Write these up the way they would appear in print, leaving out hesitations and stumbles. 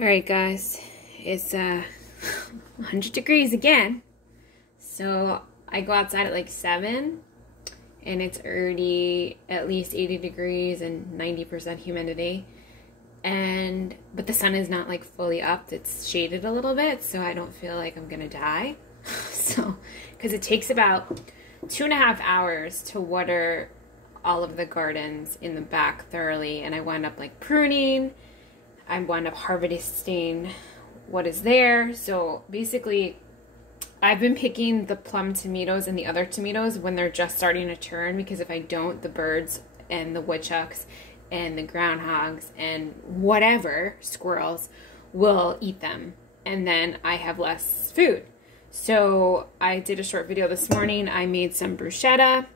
Alright guys, it's 100 degrees again. So I go outside at like 7 and it's already at least 80 degrees and 90% humidity. But the sun is not like fully up, it's shaded a little bit, so I don't feel like I'm gonna die. Because it takes about 2.5 hours to water all of the gardens in the back thoroughly, and I wind up like pruning. I wound up harvesting what is there. So basically, I've been picking the plum tomatoes and the other tomatoes when they're just starting to turn, because if I don't, the birds and the woodchucks and the groundhogs and whatever, squirrels, will eat them. And then I have less food. So I did a short video this morning. I made some bruschetta.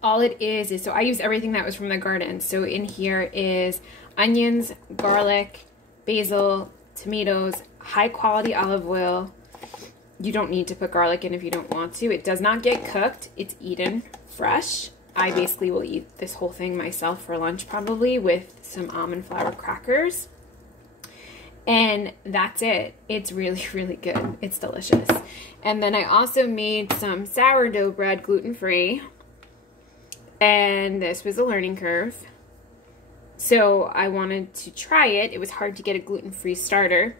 All it is so I use everything that was from the garden. So in here is onions, garlic, basil, tomatoes, high quality olive oil. You don't need to put garlic in if you don't want to. It does not get cooked. It's eaten fresh. I basically will eat this whole thing myself for lunch probably with some almond flour crackers. And that's it. It's really, really good. It's delicious. And then I also made some sourdough bread, gluten-free. And this was a learning curve. So I wanted to try it. It was hard to get a gluten-free starter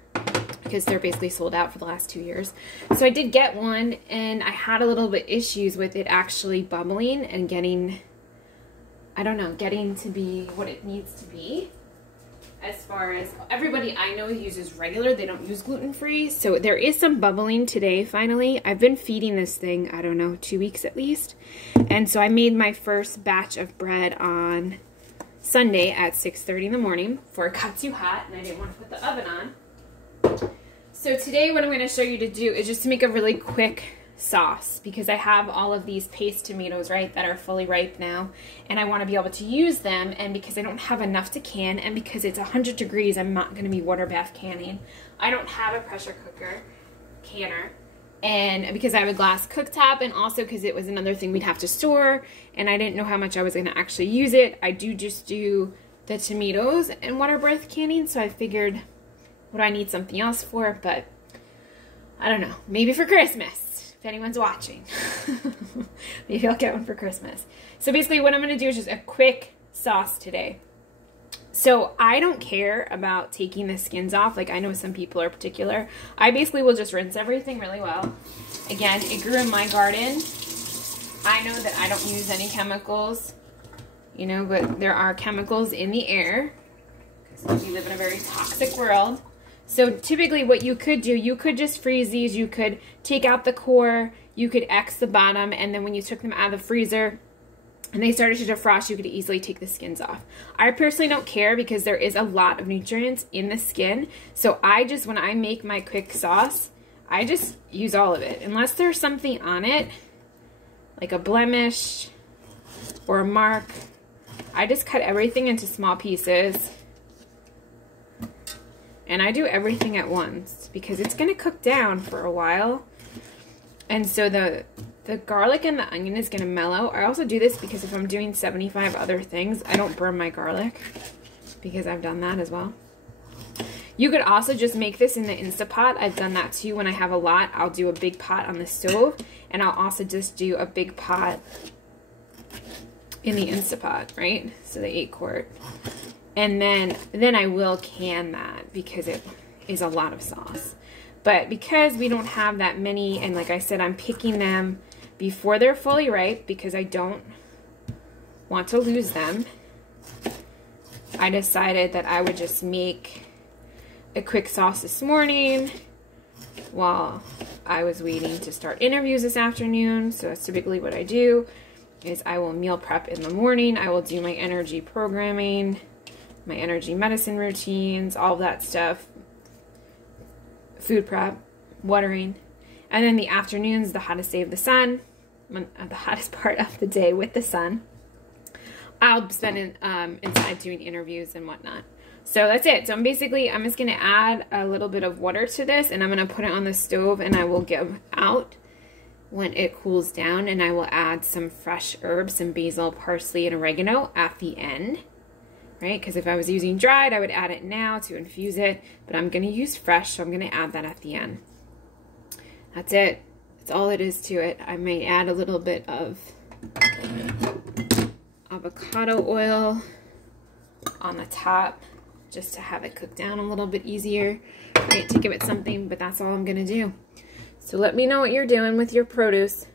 because they're basically sold out for the last 2 years. So I did get one, and I had a little bit issues with it actually bubbling and getting, I don't know, getting to be what it needs to be. As far as everybody I know uses regular, they don't use gluten-free. So there is some bubbling today, finally. I've been feeding this thing, I don't know, 2 weeks at least. And so I made my first batch of bread on Sunday at 6:30 in the morning before it got too hot and I didn't want to put the oven on. So today what I'm going to show you to do is just to make a really quick sauce, because I have all of these paste tomatoes, right, that are fully ripe now, and I want to be able to use them. And because I don't have enough to can, and because it's 100 degrees, I'm not going to be water bath canning. I don't have a pressure cooker canner, and because I have a glass cooktop, and also because it was another thing we'd have to store, and I didn't know how much I was going to actually use it. I do just do the tomatoes and water bath canning, so I figured, what do I need something else for? But I don't know, maybe for Christmas. If anyone's watching, maybe I'll get one for Christmas. So basically what I'm going to do is just a quick sauce today. So I don't care about taking the skins off. Like, I know some people are particular. I basically will just rinse everything really well. Again, it grew in my garden. I know that I don't use any chemicals, you know, but there are chemicals in the air because we live in a very toxic world. So typically what you could do, you could just freeze these. You could take out the core, you could X the bottom, and then when you took them out of the freezer and they started to defrost, you could easily take the skins off. I personally don't care because there is a lot of nutrients in the skin. So I just, when I make my quick sauce, I just use all of it. Unless there's something on it, like a blemish or a mark, I just cut everything into small pieces. And I do everything at once because it's going to cook down for a while. And so the garlic and the onion is going to mellow. I also do this because if I'm doing 75 other things, I don't burn my garlic, because I've done that as well. You could also just make this in the Instapot. I've done that too. When I have a lot, I'll do a big pot on the stove, and I'll also just do a big pot in the Instapot, right? So the 8-quart. And then I will can that because it is a lot of sauce. But because we don't have that many, and like I said, I'm picking them before they're fully ripe because I don't want to lose them, I decided that I would just make a quick sauce this morning while I was waiting to start interviews this afternoon. So that's typically what I do, is I will meal prep in the morning. I will do my energy programming, my energy medicine routines, all of that stuff, food prep, watering, and then the afternoons, the hottest day of the sun, the hottest part of the day with the sun, I'll spend inside doing interviews and whatnot. So that's it. So I'm just going to add a little bit of water to this, and I'm going to put it on the stove, and I will give out when it cools down, and I will add some fresh herbs, some basil, parsley, and oregano at the end. right? Because if I was using dried, I would add it now to infuse it, but I'm going to use fresh, so I'm going to add that at the end. That's it. That's all it is to it. I may add a little bit of avocado oil on the top just to have it cook down a little bit easier, right, to give it something, but that's all I'm going to do. So let me know what you're doing with your produce.